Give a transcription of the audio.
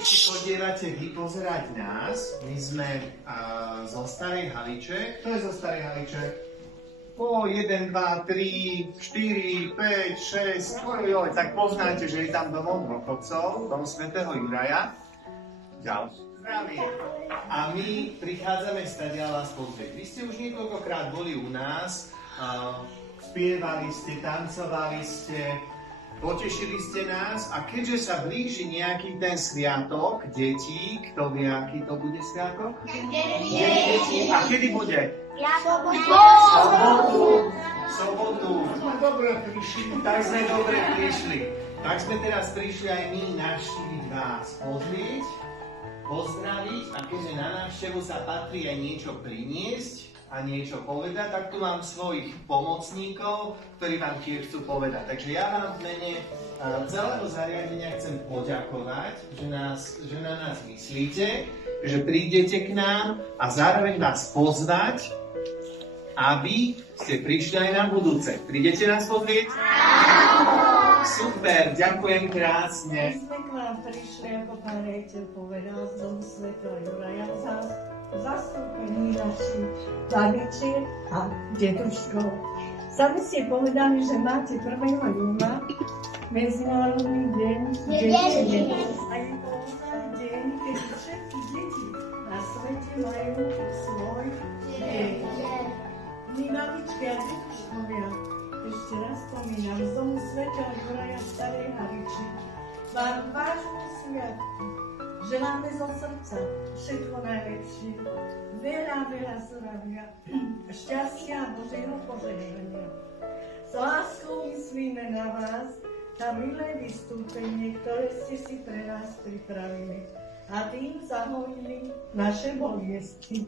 či podielate vy pozerať nás. My sme zo Starej Haliče. Kto je zo Starej Haliče? 1, 2, 3, 4, 5, 6. Ojoj, tak poznáte, že je tam dom dôchodcov, dom svätého Juraja. Ďalší. Zdravie. A my prichádzame stadiaľ vás pozrieť. Vy ste už niekoľkokrát boli u nás, spievali ste, tancovali ste, potešili ste nás a keďže sa blíži nejaký ten sviatok detí, kto vie, aký to bude sviatok? A kedy bude? Sobotu. Tak sme dobre prišli. Tak sme teraz prišli aj my navštíviť vás, pozrieť, pozdraviť a keďže na návštevu sa patrí aj niečo priniesť a niečo povedať, tak tu mám svojich pomocníkov, ktorí vám tiež chcú povedať. Takže ja vám v mene celého zariadenia chcem poďakovať, že na nás myslíte, že prídete k nám a zároveň vás pozvať, aby ste prišli aj na budúce. Prídete nás pozrieť? Super, ďakujem krásne. My sme k vám prišli, ako pán rejiteľ povedal, z domu svätého Juraja, zastúpení našich babičiek a deduškov. Sami ste povedali, že máte 1. júna Medzinárodný deň detí. A je to deň, keď všetky deti na svete majú svoj deň. My babičky a deduškovia, ešte raz spomínam, z domu svätého Juraja v Starej Haliči, vám vážnu sviatku želáme zo srdca všetko najlepšie, veľa zdravia, šťastia a Božieho požehnania. S láskou myslíme na vás, na milé vystúpenie, ktoré ste si pre nás pripravili a tým zahojili naše boliesti.